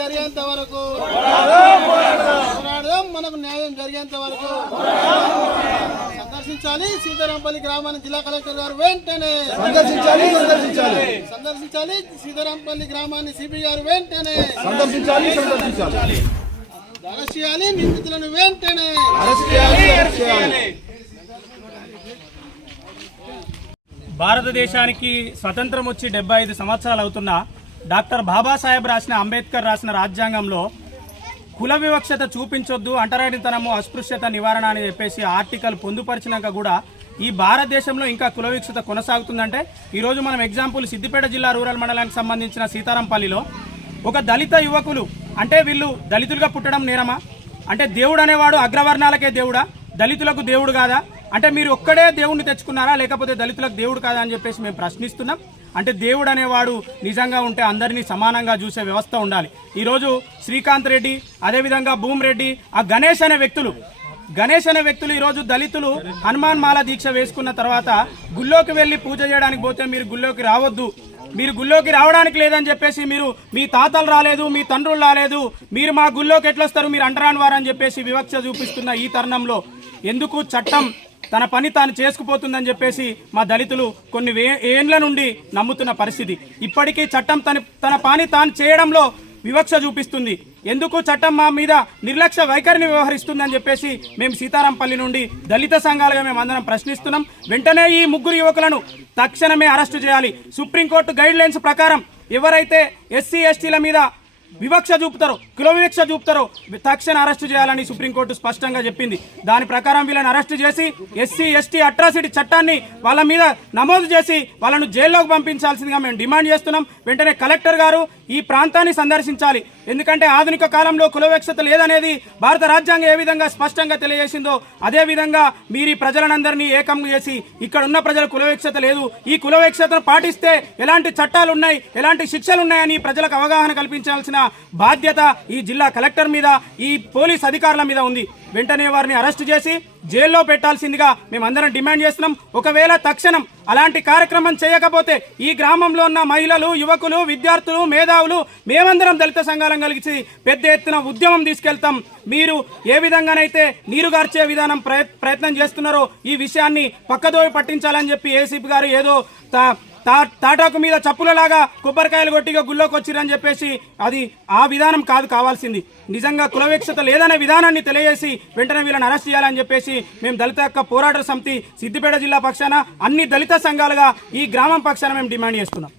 జరిగేంత వరకు పోరాడదాం, మనకు న్యాయం జరిగేంత వరకు సందర్శించాలి సీతారాంపల్లి గ్రామాన్ని జిల్లా కలెక్టర్ గారు వెంటనే సందర్శించాలి సీతారాంపల్లి గ్రామాన్ని సిపి గారు వెంటనే అరెస్ట్ చేయాలి, నిందితులను వెంటనే భారతదేశానికి స్వతంత్రం వచ్చి 75 సంవత్సరాలు అవుతున్న డాక్టర్ బాబాసాహెబ్ అంబేద్కర్ రాసిన రాజ్యాంగంలో కుల వివక్షత చూపించొద్దు, అంటరానితనము, అస్పృశ్యత నివారణ అని చెప్పేసి ఆర్టికల్ పొందుపరిచినాక కూడా ఈ భారతదేశంలో ఇంకా కుల వివక్షత కొనసాగుతుందంటే ఈరోజు మనం ఎగ్జాంపుల్ సిద్దిపేట జిల్లా రూరల్ మండలానికి సంబంధించిన సీతారాంపల్లిలో ఒక దళిత యువకులు అంటే వీళ్ళు దళితులుగా పుట్టడం నేరమా? అంటే దేవుడు అనేవాడు అగ్రవర్ణాలకే దేవుడా, దళితులకు దేవుడు కాదా? అంటే మీరు ఒక్కడే దేవుడిని తెచ్చుకున్నారా, లేకపోతే దళితులకు దేవుడు కాదా అని చెప్పేసి మేము ప్రశ్నిస్తున్నాం. అంటే దేవుడు అనేవాడు నిజంగా ఉంటే అందరినీ సమానంగా చూసే వ్యవస్థ ఉండాలి. ఈరోజు శ్రీకాంత్ రెడ్డి, అదేవిధంగా భూమిరెడ్డి, ఆ గణేష్ అనే వ్యక్తులు ఈరోజు దళితులు హనుమాన్ మాల దీక్ష వేసుకున్న తర్వాత గుళ్ళోకి వెళ్ళి పూజ చేయడానికి పోతే మీరు గుళ్ళోకి రావద్దు, మీరు గుళ్ళోకి రావడానికి లేదని చెప్పేసి మీరు మీ తాతలు రాలేదు, మీ తండ్రులు రాలేదు, మీరు మా గుళ్ళోకి ఎట్లొస్తారు, మీరు అంటరాని వారని చెప్పేసి వివక్ష చూపిస్తున్న ఈ తరుణంలో ఎందుకు చట్టం తన పని తాను చేసుకుపోతుందని చెప్పేసి మా దళితులు కొన్ని ఏండ్ల నుండి నమ్ముతున్న పరిస్థితి. ఇప్పటికీ చట్టం తన పని తాను చేయడంలో వివక్ష చూపిస్తుంది. ఎందుకు చట్టం మా మీద నిర్లక్ష్య వైఖరిని వ్యవహరిస్తుందని చెప్పేసి మేము సీతారాంపల్లి నుండి దళిత సంఘాలుగా మేము అందరం ప్రశ్నిస్తున్నాం. వెంటనే ఈ ముగ్గురు యువకులను తక్షణమే అరెస్టు చేయాలి. సుప్రీంకోర్టు గైడ్ లైన్స్ ప్రకారం ఎవరైతే ఎస్సీ ఎస్టీల మీద వివక్ష చూపుతారో, కుల వివక్ష చూపుతారో తక్షణ అరెస్టు చేయాలని సుప్రీంకోర్టు స్పష్టంగా చెప్పింది. దాని ప్రకారం వీళ్ళని అరెస్టు చేసి ఎస్సీ ఎస్టీ అట్రాసిటీ చట్టాన్ని వాళ్ళ మీద నమోదు చేసి వాళ్ళను జైల్లోకి పంపించాల్సిందిగా మేము డిమాండ్ చేస్తున్నాం. వెంటనే కలెక్టర్ గారు ఈ ప్రాంతాన్ని సందర్శించాలి. ఎందుకంటే ఆధునిక కాలంలో కుల వివక్షత లేదనేది భారత రాజ్యాంగం ఏ విధంగా స్పష్టంగా తెలియజేసిందో అదే విధంగా మీరు ఈ ప్రజలందరినీ ఏకం చేసి ఇక్కడ ఉన్న ప్రజల కుల వివక్షత లేదు, ఈ కుల వివక్షతను పాటిస్తే ఎలాంటి చట్టాలు ఉన్నాయి, ఎలాంటి శిక్షలు ఉన్నాయని ప్రజలకు అవగాహన కల్పించాల్సిన బాధ్యత ఈ జిల్లా కలెక్టర్ మీద, ఈ పోలీస్ అధికారుల మీద ఉంది. వెంటనే వారిని అరెస్టు చేసి జైల్లో పెట్టాల్సిందిగా మేమందరం డిమాండ్ చేస్తున్నాం. ఒకవేళ తక్షణం అలాంటి కార్యక్రమం చేయకపోతే ఈ గ్రామంలో ఉన్న మహిళలు, యువకులు, విద్యార్థులు, మేధావులు మేమందరం దళిత సంఘాలను కలిసి పెద్ద ఎత్తున ఉద్యమం తీసుకెళ్తాం. మీరు ఏ విధంగానైతే నీరుగార్చే విధానం ప్రయత్నం చేస్తున్నారో ఈ విషయాన్ని పక్కదోవి పట్టించాలని చెప్పి ఏసీపీ గారు ఏదో తాటాకు మీద చప్పులలాగా కొబ్బరికాయలు కొట్టిగా గుళ్ళోకి వచ్చిరని చెప్పేసి అది ఆ విధానం కాదు కావాల్సింది. నిజంగా కుల వివక్షత లేదనే విధానాన్ని తెలియజేసి వెంటనే వీళ్ళని అరెస్ట్ చేయాలని చెప్పేసి మేము దళిత హక్కు పోరాట సమితి సిద్దిపేట జిల్లా పక్షాన అన్ని దళిత సంఘాలుగా ఈ గ్రామం పక్షాన మేము డిమాండ్ చేస్తున్నాం.